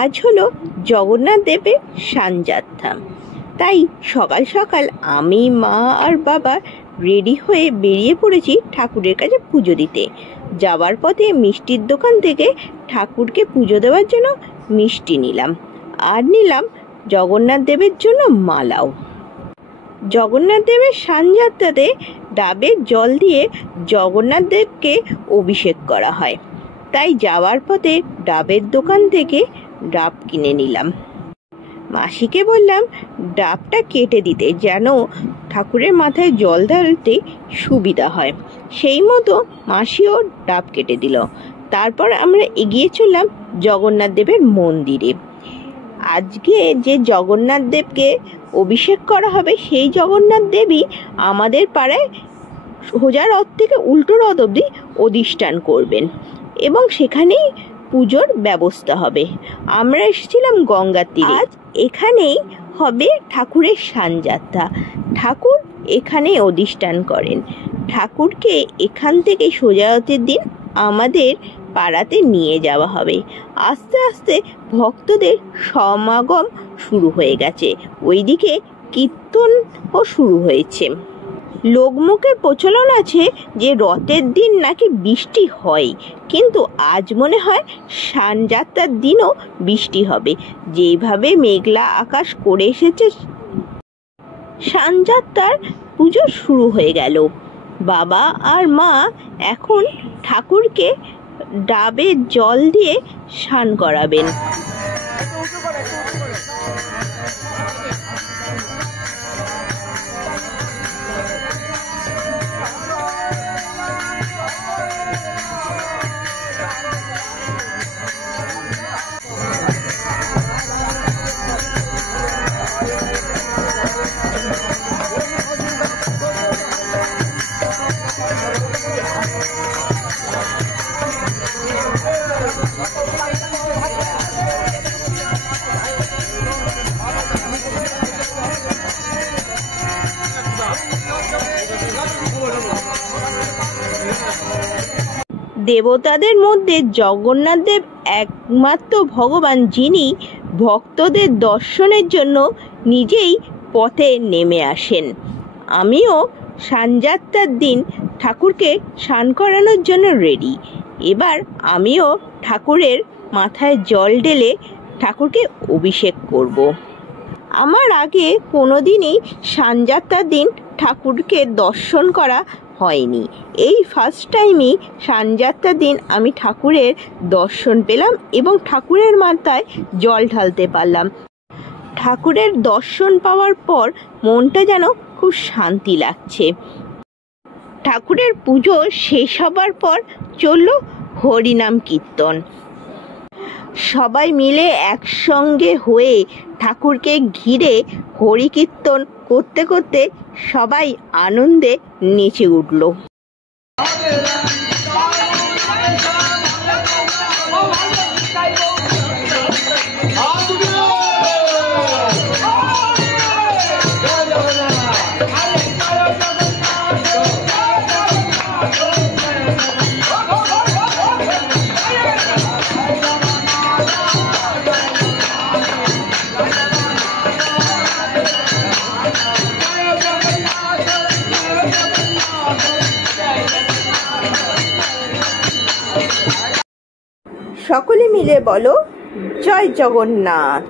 আজ হলো জগন্নাথ দেবের সানযাত্রা। তাই সকাল সকাল আমি, মা আর বাবা রেডি হয়ে বেরিয়ে পড়েছি ঠাকুরের কাছে পুজো দিতে। যাওয়ার পথে মিষ্টির দোকান থেকে ঠাকুরকে পুজো দেওয়ার জন্য মিষ্টি নিলাম, আর নিলাম জগন্নাথ দেবের জন্য মালাও। জগন্নাথ দেবের সানযাত্রাতে ডাবের জল দিয়ে জগন্নাথ দেবকে অভিষেক করা হয়, তাই যাওয়ার পথে ডাবের দোকান থেকে ডাব কিনে নিলাম। মাসিকে বললাম ডাবটা কেটে দিতে, যেন ঠাকুরের মাথায় জল ঢালতে সুবিধা হয়। সেই মতো মাসিও ডাব কেটে দিল। তারপর আমরা এগিয়ে চললাম জগন্নাথ দেবের মন্দিরে। আজকে যে জগন্নাথ দেবকে অভিষেক করা হবে, সেই জগন্নাথ দেবই আমাদের পাড়ায় সোজা রথ থেকে উল্টো রথ অবধি অধিষ্ঠান করবেন এবং সেখানেই পুজোর ব্যবস্থা হবে। আমরা এসেছিলাম গঙ্গার তীরে। আজ এখানেই হবে ঠাকুরের সানযাত্রা। ঠাকুর এখানে অধিষ্ঠান করেন। ঠাকুরকে এখান থেকে সোজা রথের দিন আমাদের পাড়াতে নিয়ে যাওয়া হবে। আস্তে আস্তে ভক্তদের সমাগম শুরু হয়ে গেছে। ওইদিকে কীর্তনও শুরু হয়েছে। লোকমুখে প্রচলন আছে যে রথের দিন নাকি বৃষ্টি হয়, কিন্তু আজ মনে হয় সানযাত্রার দিনও বৃষ্টি হবে। যেভাবে মেঘলা আকাশ করে এসেছে, সানযাত্রার পুজো শুরু হয়ে গেল। বাবা আর মা এখন ঠাকুরকে ডাবের জল দিয়ে স্নান করাবেন। দেবতাদের মধ্যে জগন্নাথ দেব একমাত্র ভগবান, যিনি ভক্তদের দর্শনের জন্য নিজেই পথে নেমে আসেন। আমিও সানযাত্রার দিন ঠাকুরকে স্নান করানোর জন্য রেডি। এবার আমিও ঠাকুরের মাথায় জল ঢেলে ঠাকুরকে অভিষেক করব। আমার আগে কোনোদিনই সানযাত্রার দিন ঠাকুরকে দর্শন করা হয়নি। এই ফার্স্ট টাইমই সানযাত্রার দিন আমি ঠাকুরের দর্শন পেলাম এবং ঠাকুরের মাথায় জল ঢালতে পারলাম। ঠাকুরের দর্শন পাওয়ার পর মনটা যেন খুব শান্তি লাগছে। ঠাকুরের পুজো শেষ হবার পর চলল হরিনাম কীর্তন। সবাই মিলে একসঙ্গে হয়ে ঠাকুরকে ঘিরে হরি কীর্তন করতে করতে সবাই আনন্দে নেচে উঠল। সকলে মিলে বলো জয় জগন্নাথ।